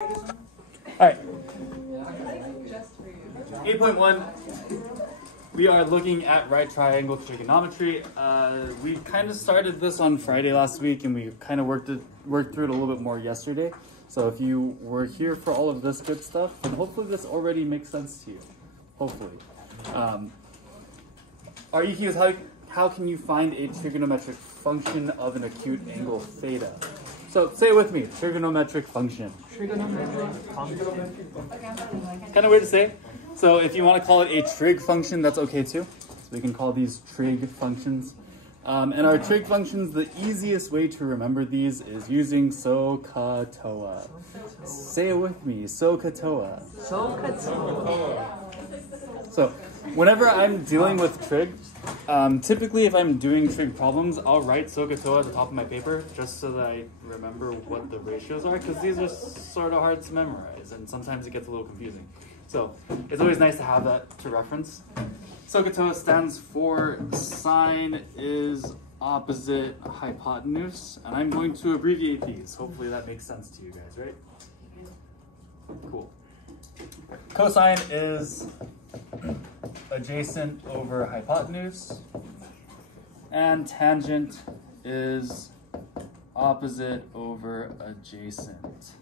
All right. 8.1, we are looking at right triangle trigonometry. We kind of started this on Friday last week, and we kind of worked through it a little bit more yesterday. So if you were here for all of this good stuff, then hopefully this already makes sense to you. Hopefully. REQ is how can you find a trigonometric function of an acute angle theta? So say it with me, trigonometric function. Trigonometric function. Kind of weird to say. So if you want to call it a trig function, that's okay too. So we can call these trig functions. And our trig functions, the easiest way to remember these is using SOHCAHTOA. Say it with me, SOHCAHTOA. SOHCAHTOA. So whenever I'm dealing with trig, typically if I'm doing trig problems, I'll write SOHCAHTOA at the top of my paper just so that I remember what the ratios are, because these are sort of hard to memorize and sometimes it gets a little confusing. So it's always nice to have that to reference. SOHCAHTOA stands for sine is opposite hypotenuse, and I'm going to abbreviate these. Hopefully that makes sense to you guys, right? Cool. Cosine is adjacent over hypotenuse, and tangent is opposite over adjacent.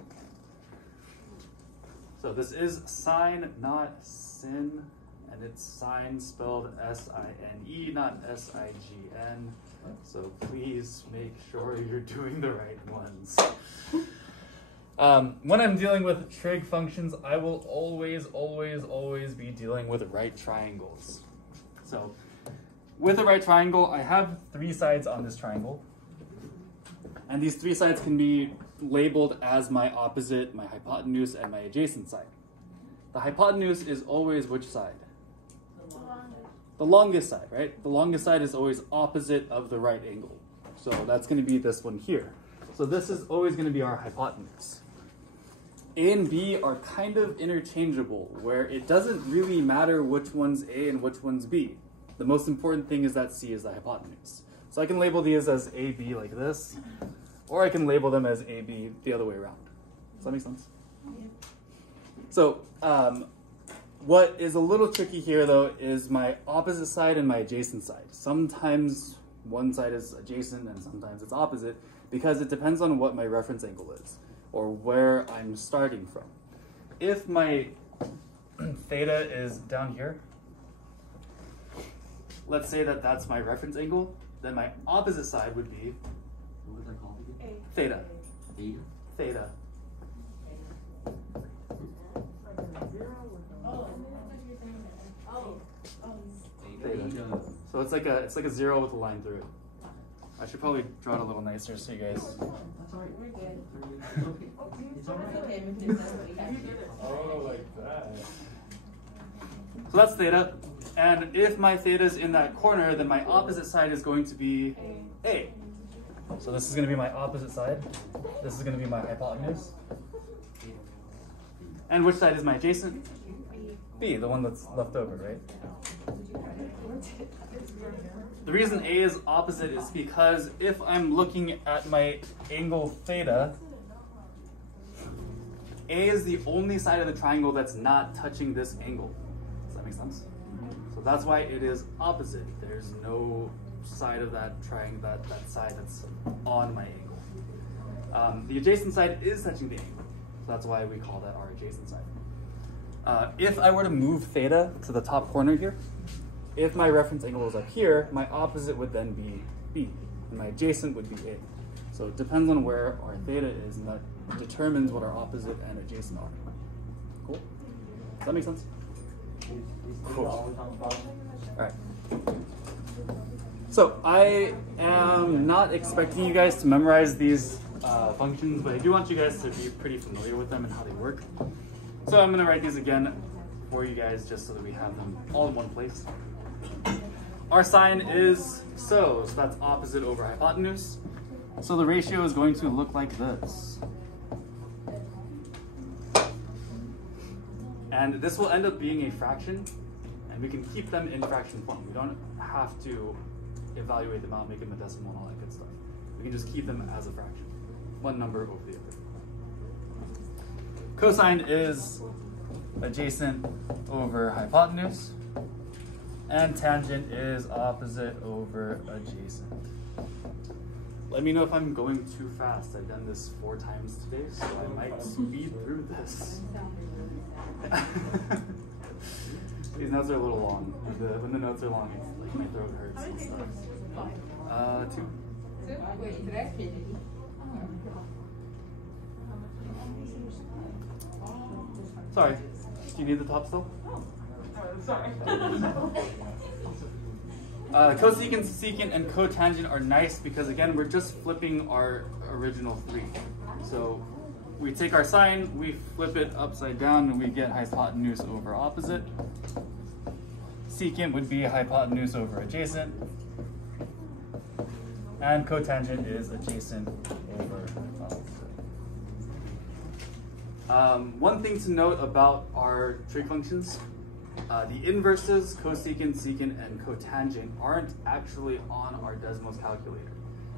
So this is sine, not sin, and it's sine spelled S-I-N-E, not S-I-G-N. So please make sure you're doing the right ones. When I'm dealing with trig functions, I will always be dealing with right triangles. So with a right triangle, I have three sides on this triangle. And these three sides can be labeled as my opposite, my hypotenuse, and my adjacent side. The hypotenuse is always which side? The longest side, right? The longest side is always opposite of the right angle. So that's going to be this one here. So this is always going to be our hypotenuse. A and B are kind of interchangeable, where it doesn't really matter which one's A and which one's B. The most important thing is that C is the hypotenuse. So I can label these as AB like this, or I can label them as AB the other way around. Does that make sense? So what is a little tricky here though is my opposite side and my adjacent side. Sometimes one side is adjacent and sometimes it's opposite because it depends on what my reference angle is or where I'm starting from. If my theta is down here, let's say that that's my reference angle, then my opposite side would be, what was that called again? Theta. Theta. Theta. So it's like a zero with a line through it. I should probably draw it a little nicer so you guys. That's all right. We're good. It's okay. Oh, like that. So that's theta. And if my theta is in that corner, then my opposite side is going to be A. So this is going to be my opposite side. This is going to be my hypotenuse. And which side is my adjacent? B, the one that's left over, right? The reason A is opposite is because if I'm looking at my angle theta, A is the only side of the triangle that's not touching this angle. Does that make sense? So that's why it is opposite. There's no side of that triangle, that side that's on my angle. The adjacent side is touching the angle. So that's why we call that our adjacent side. If I were to move theta to the top corner here, if my reference angle was up here, my opposite would then be B, and my adjacent would be A. So it depends on where our theta is, and that determines what our opposite and adjacent are. Cool? Does that make sense? Cool. All right. So I am not expecting you guys to memorize these functions, but I do want you guys to be pretty familiar with them and how they work. So I'm going to write these again for you guys just so that we have them all in one place. Our sine is so that's opposite over hypotenuse. So the ratio is going to look like this. And this will end up being a fraction, and we can keep them in fraction form. We don't have to evaluate them out, make them a decimal and all that good stuff. We can just keep them as a fraction, one number over the other. Cosine is adjacent over hypotenuse, and tangent is opposite over adjacent. Let me know if I'm going too fast. I've done this 4 times today, so I might speed through this. These notes are a little long. When the notes are long, it's like my throat hurts and stuff. 2. Sorry, do you need the top still? Sorry. Cosecant, secant, and cotangent are nice because, again, we're just flipping our original 3. So we take our sine, we flip it upside down, and we get hypotenuse over opposite. Secant would be hypotenuse over adjacent. And cotangent is adjacent over opposite. One thing to note about our trig functions, the inverses, cosecant, secant, and cotangent aren't actually on our Desmos calculator.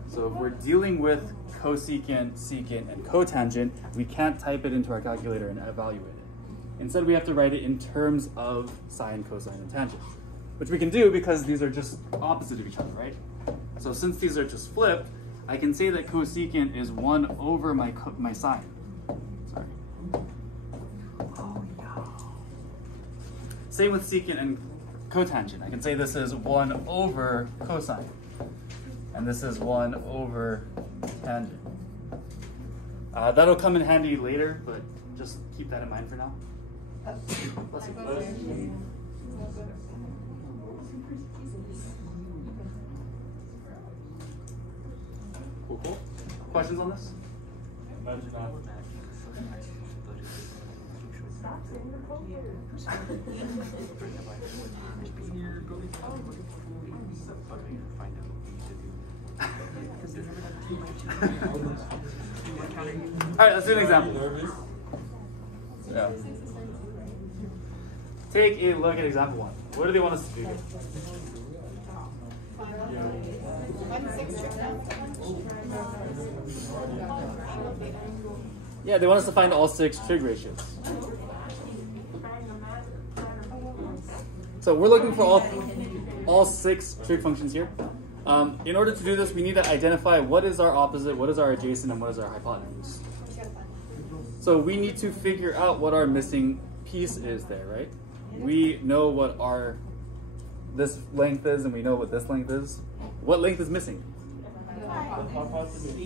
So if we're dealing with cosecant, secant, and cotangent, we can't type it into our calculator and evaluate it. Instead, we have to write it in terms of sine, cosine, and tangent, which we can do because these are just opposite of each other, right? So since these are just flipped, I can say that cosecant is 1 over my sine. Sorry. Same with secant and cotangent. I can say this is 1 over cosine, and this is 1 over tangent. That'll come in handy later, but just keep that in mind for now. Bless you. Cool, cool. Questions on this? All right, let's do an example. Yeah. Take a look at example 1. What do they want us to do here? Yeah, they want us to find all 6 trig ratios. So we're looking for all 6 trig functions here. In order to do this, we need to identify what is our opposite, what is our adjacent, and what is our hypotenuse. So we need to figure out what our missing piece is there, right? We know what this length is, and we know what this length is. What length is missing?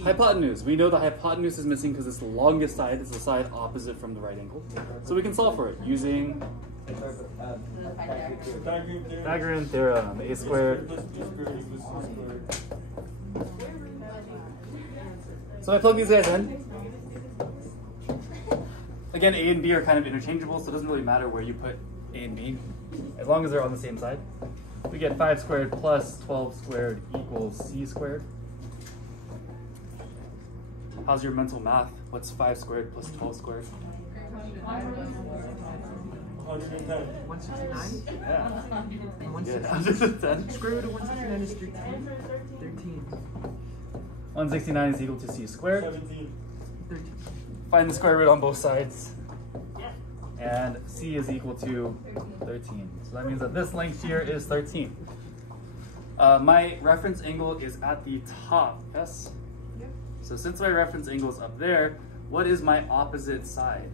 Hypotenuse. We know the hypotenuse is missing because it's the longest side. It's the side opposite from the right angle. So we can solve for it using Pythagorean theorem, a squared. So I plug these guys in. Again, A and B are kind of interchangeable, so it doesn't really matter where you put A and B, as long as they're on the same side. We get 5 squared plus 12 squared equals C squared. How's your mental math? What's 5 squared plus 12 squared? 169? Yeah. And 110. Square root of 169 is 13. 169 is equal to C squared. 13. Find the square root on both sides. And C is equal to 13. So that means that this length here is 13. My reference angle is at the top, yes? Yep. So since my reference angle is up there, what is my opposite side?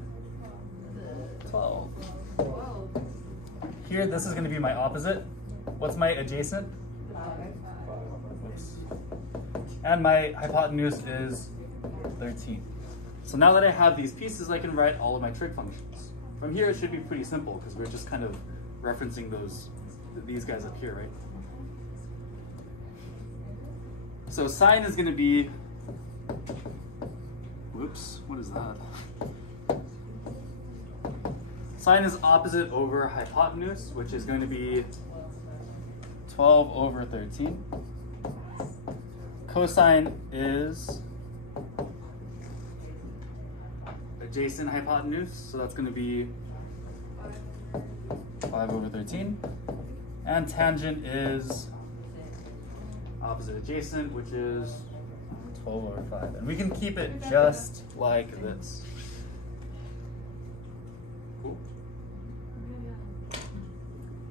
12. Here, this is going to be my opposite. What's my adjacent? Oops. And my hypotenuse is 13. So now that I have these pieces, I can write all of my trig functions. From here, it should be pretty simple because we're just kind of referencing these guys up here, right? So sine is going to be, whoops, what is that? Sine is opposite over hypotenuse, which is going to be 12 over 13. Cosine is adjacent hypotenuse, so that's going to be 5 over 13. And tangent is opposite adjacent, which is 12 over 5. And we can keep it just like this. Cool.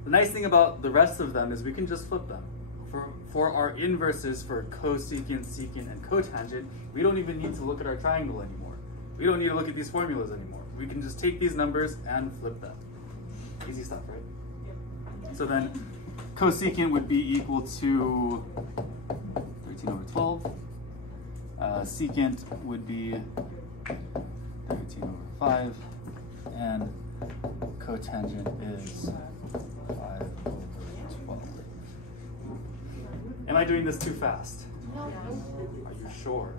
The nice thing about the rest of them is we can just flip them. For our inverses, for cosecant, secant, and cotangent, we don't even need to look at our triangle anymore. We don't need to look at these formulas anymore. We can just take these numbers and flip them. Easy stuff, right? So then cosecant would be equal to 13 over 12. Secant would be 13 over 5. And cotangent is 5 over 12. Am I doing this too fast? No. Are you sure?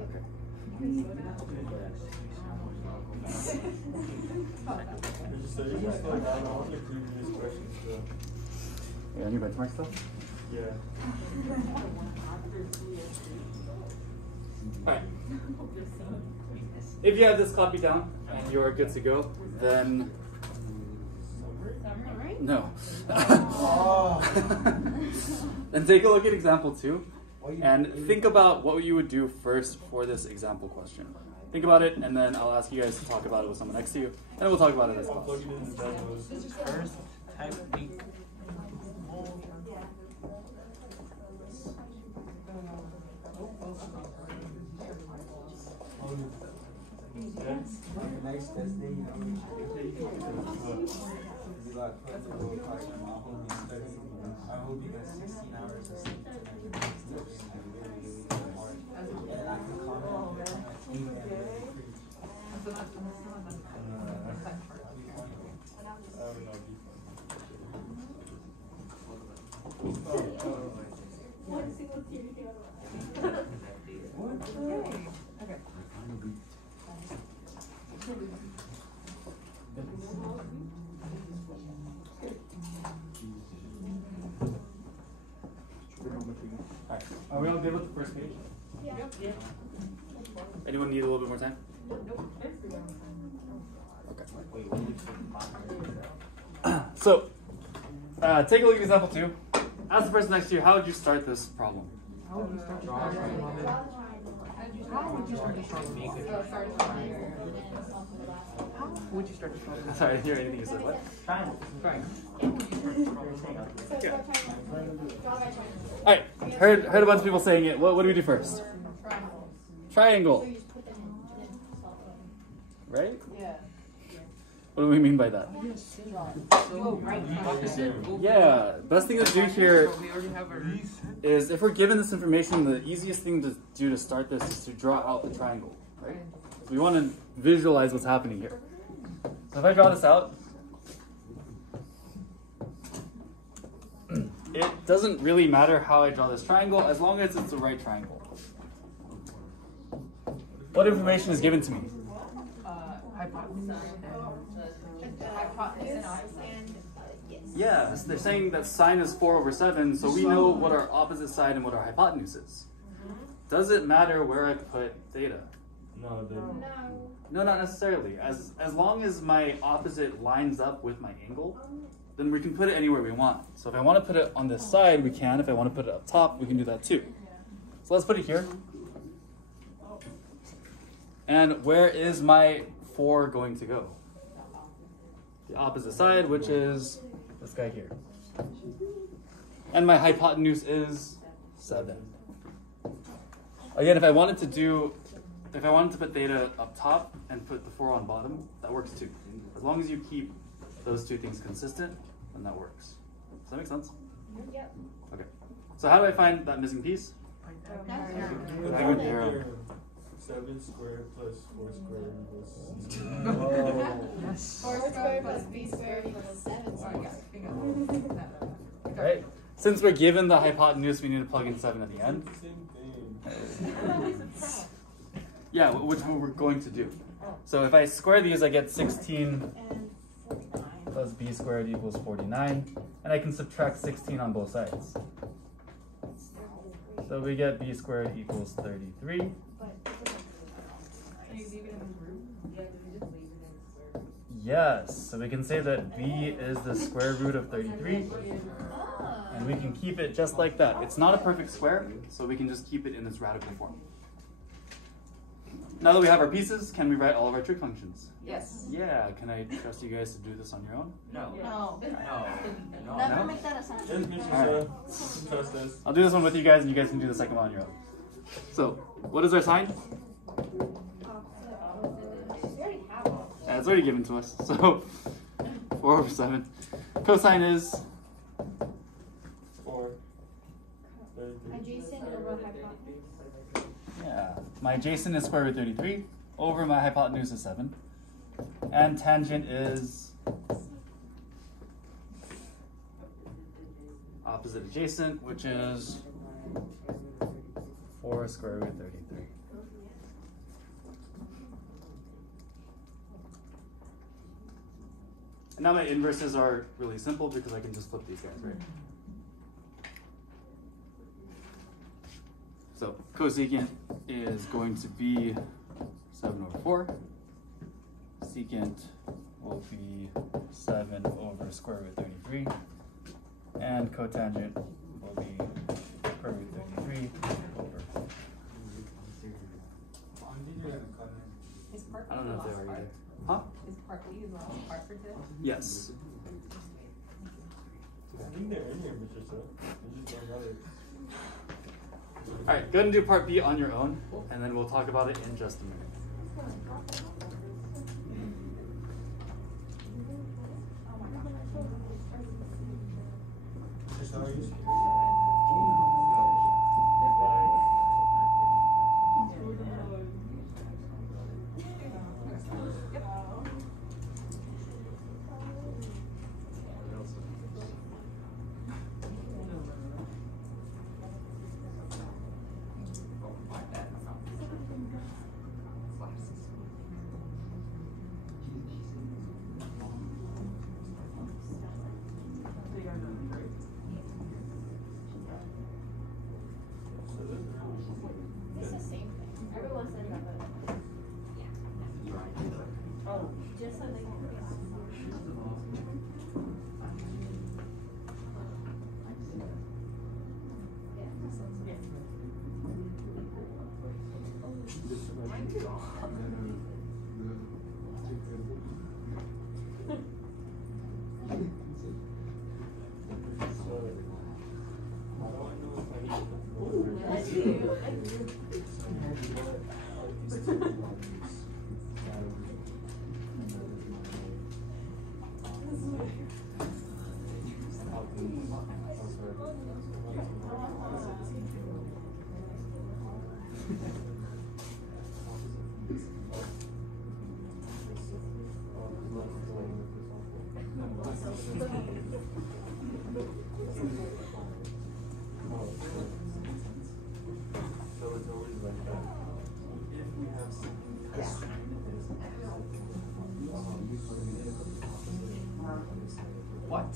Okay. Yeah, any benchmark stuff? Yeah. Alright. If you have this copied down and you're good to go, then no. Then take a look at example 2 and think about what you would do first for this example question. Think about it, and then I'll ask you guys to talk about it with someone next to you, and we'll talk about it as well. First, type week. Next test day, I hope you get 16 hours of sleep tonight. And I can comment on my team and Alright, are we all good with the first page? Yeah. Anyone need a little bit more time? Okay. So, take a look at example 2. Ask the person next to you, how would you start this problem? How would you start the triangle? How would you start the triangle? How would you start the triangle? Sorry, I didn't hear anything you said. What? Triangle. Alright, heard a bunch of people saying it. What do we do first? Triangle. Right? Yeah. What do we mean by that? So, opposite. Yeah, best thing to do here We already have our. is if we're given this information, the easiest thing to do to start this is to draw out the triangle, right? So we want to visualize what's happening here. So if I draw this out, it doesn't really matter how I draw this triangle as long as it's the right triangle. What information is given to me? Hypotenuse. Yeah, they're saying that sine is 4 over 7, so we know what our opposite side and what our hypotenuse is. Does it matter where I put theta? No, No, not necessarily. As long as my opposite lines up with my angle, then we can put it anywhere we want. So if I want to put it on this side, we can. If I want to put it up top, we can do that too. So let's put it here. And where is my 4 going to go? The opposite side, which is this guy here. And my hypotenuse is 7. Again, if I wanted to put theta up top and put the 4 on bottom, that works too. As long as you keep those two things consistent, then that works. Does that make sense? Yep. Okay. So how do I find that missing piece? Right there. 7 squared plus 4 squared equals 4 squared plus b squared equals 7 squared. Right? Since we're given the hypotenuse, we need to plug in 7 at the end. Same thing. Yeah, which we're going to do. So if I square these, I get 16 And 49. plus b squared equals 49. And I can subtract 16 on both sides. So we get b squared equals 33. Yes, so we can say that b is the square root of 33. And we can keep it just like that. It's not a perfect square, so we can just keep it in this radical form. now that we have our pieces, can we write all of our trig functions? Yes. Yeah, can I trust you guys to do this on your own? No. No. No. Never No? make that assumption. Just make Alright. sure. Trust us. I'll do this one with you guys, and you guys can do the second one on your own. So, what is our sign? Yeah, it's already given to us. So, 4 over 7. Cosine is 4. Adjacent over hypotenuse. yeah. My adjacent is square root 33 over my hypotenuse is 7, and tangent is opposite adjacent, which is 4 square root 33. And now my inverses are really simple because I can just flip these guys, right? So cosecant is going to be 7 over 4. Secant will be 7 over square root 33. And cotangent will be square root 33 over 4. I don't know if they are either. Huh? Is part B the last part for today? Yes. I think they're in here, but just don't got it. Alright, go ahead and do part B on your own, and then we'll talk about it in just a minute. It's the same thing. Everyone says that, but yeah. Oh, just so they can. What?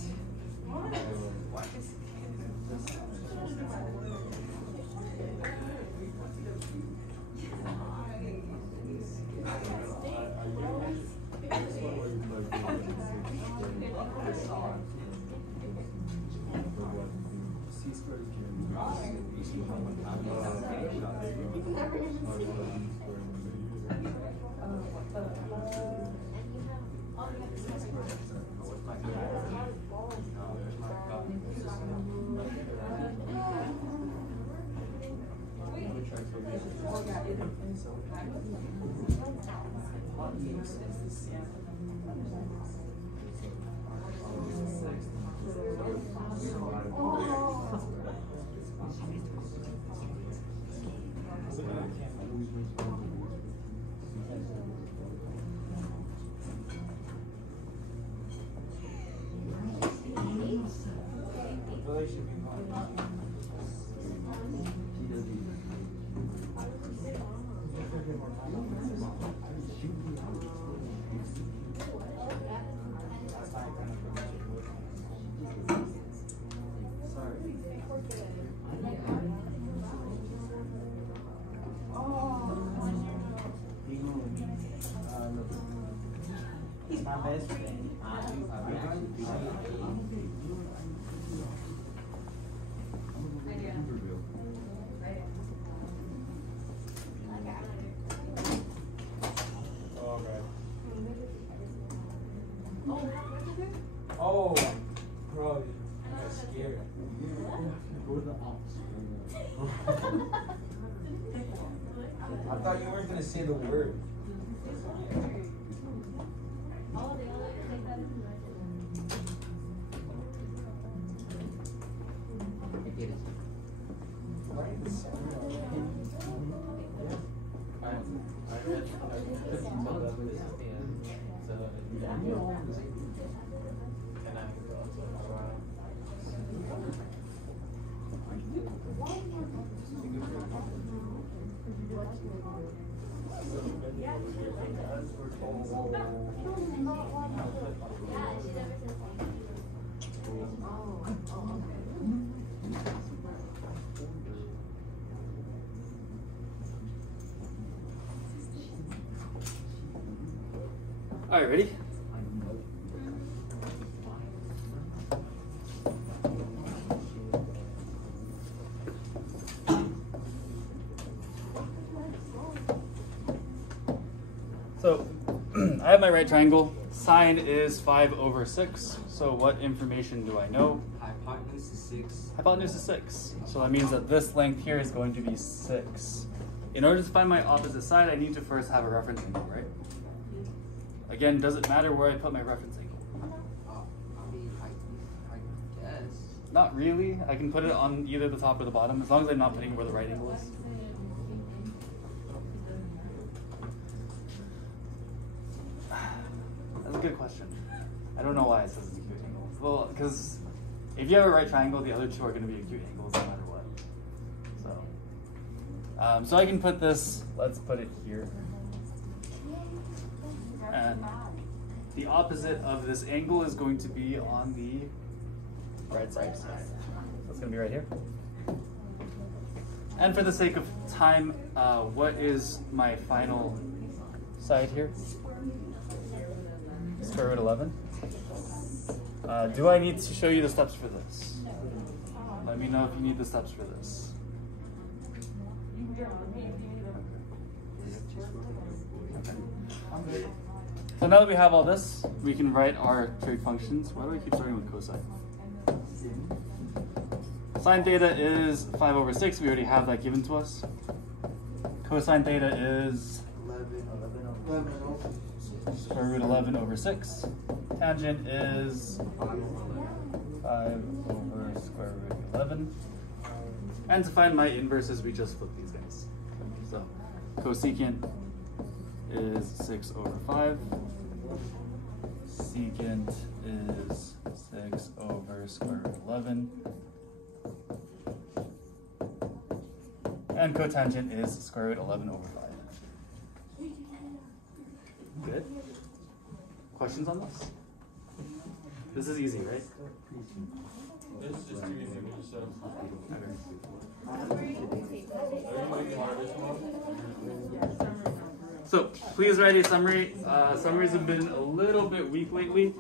He's my best friend. Oh, bro, I'm scared. Go to the ops. I thought you weren't gonna say the word. All right, ready? So I have my right triangle. Sine is 5/6. So what information do I know? Hypotenuse is 6. Hypotenuse is 6. So that means that this length here is going to be 6. In order to find my opposite side, I need to first have a reference angle, right? Again, does it matter where I put my reference angle? I mean, I guess. Not really. I can put it on either the top or the bottom, as long as I'm not putting where the right angle is. That's a good question. I don't know why it says it's acute angle. Well, because if you have a right triangle, the other two are going to be acute angles no matter what. So I can put this, let's put it here. And the opposite of this angle is going to be on the right side. So it's going to be right here. And for the sake of time, what is my final side here? Square root 11. Do I need to show you the steps for this? Let me know if you need the steps for this. Okay. So now that we have all this, we can write our trig functions. Why do I keep starting with cosine? Sine theta is 5/6. We already have that given to us. Cosine theta is 11. square root 11/6. Tangent is 5/square root 11. And to find my inverses, we just flip these guys. So cosecant is 6/5. Secant is 6/square root 11. And cotangent is square root 11/5. Good. Questions on this? This is easy, right? This is just too easy. We just So please write a summary. Summaries have been a little bit weak lately.